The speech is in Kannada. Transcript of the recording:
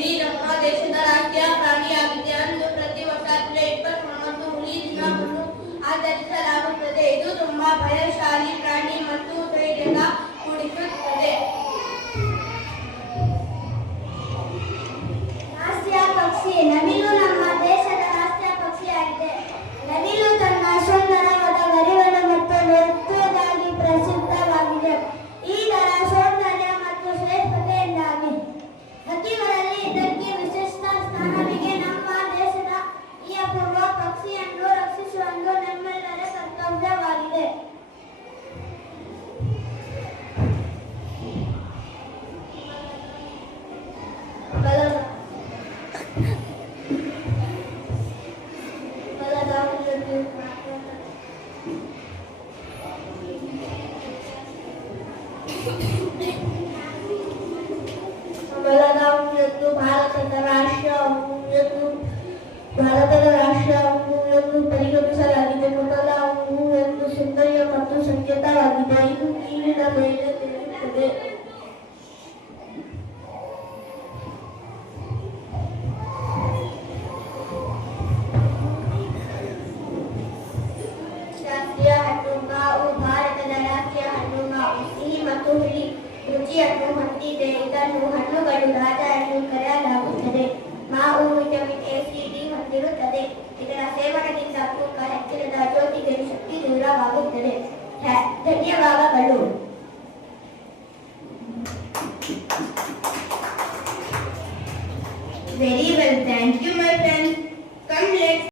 ಹುಲಿ ನಮ್ಮ ದೇಶದ ರಾಷ್ಟ್ರೀಯ ಪ್ರಾಣಿಯಾಗಿದೆ. ಅಂದು ಪ್ರತಿ ವರ್ಷ ಜುಲೈ 29 ಹುಲಿ ದಿನವನ್ನು ಆಚರಿಸಲಾಗುತ್ತದೆ. ಇದು ತುಂಬಾ ಬಲಶಾಲಿ ಪ್ರಾಣಿ ಮತ್ತು ಧೈರ್ಯದ ಕೂಡಿಸುತ್ತದೆ. ರಾಷ್ಟ್ರೀಯ ಪಕ್ಷಿ ನವಿಲು ನಮ್ಮ ದೇಶದ ರಾಷ್ಟ್ರೀಯ ಪಕ್ಷಿಯಾಗಿದೆ. ನವಿಲು ತನ್ನ ಸುಂದರವಾದ ಗರಿಗಳು ಮತ್ತು ನೃತ್ಯಕ್ಕಾಗಿ ಪ್ರಸಿದ್ಧವಾಗಿದೆ. ಇದರ ಸೌಂದರ್ಯ ಮತ್ತು ಶ್ರೇಷ್ಠತೆಯಿಂದಾಗಿ ಹಕ್ಕಿಗಳಲ್ಲಿ ಇದಕ್ಕೆ ವಿಶಿಷ್ಟ ಸ್ಥಾನವಿದೆ. ನಮ್ಮ ದೇಶದ ಈ ಅಪೂರ್ವ ಪಕ್ಷಿಯನ್ನು ರಕ್ಷಿಸುವುದು ನಮ್ಮೆಲ್ಲರ ಕರ್ತವ್ಯವಾಗಿದೆ. ಬೆಳಗಾವಿ ಎಂದು ಭಾರತದ ರಾಷ್ಟ್ರೀಯ ಹೂವು ಎಂದು ಪರಿಗಣಿಸಲಾಗಿದೆ. ಮೊದಲ ಹೂವು ಎಂದು ಸೌಂದರ್ಯ ಮತ್ತು ಸಂಕೇತವಾಗಿದೆ. ಇದು ನೀರಿನ ಮೇಲೆ ತೇಲುತ್ತದೆ. ರಾಷ್ಟ್ರೀಯ ಹಣ್ಣು ಮಾವು ಭಾರತದ ರಾಷ್ಟ್ರೀಯ ಹಣ್ಣು ಮಾವು ಸಿಹಿ ಮತ್ತು ಹುಳಿ ರುಚಿಯನ್ನು ಹೊಂದಿದೆ. ಇದನ್ನು ಹಣ್ಣುಗಳು ರಾಜ ಎಂದು ಕರೆಯಲಾಗುತ್ತದೆ. ಮಾವು ವಿಟಮಿನ್ ಎ, ಸಿ, ಡಿ ಹೊಂದಿರುತ್ತದೆ. ಇದರ ಸೇವನೆಯಿಂದ ತೂಕ ಹೆಚ್ಚಳದ ಜೊತೆಗೆ ಶಕ್ತಿ ದೂರವಾಗುತ್ತದೆ. ಧನ್ಯವಾದಗಳು. Very well, thank you, my friends. Come, let's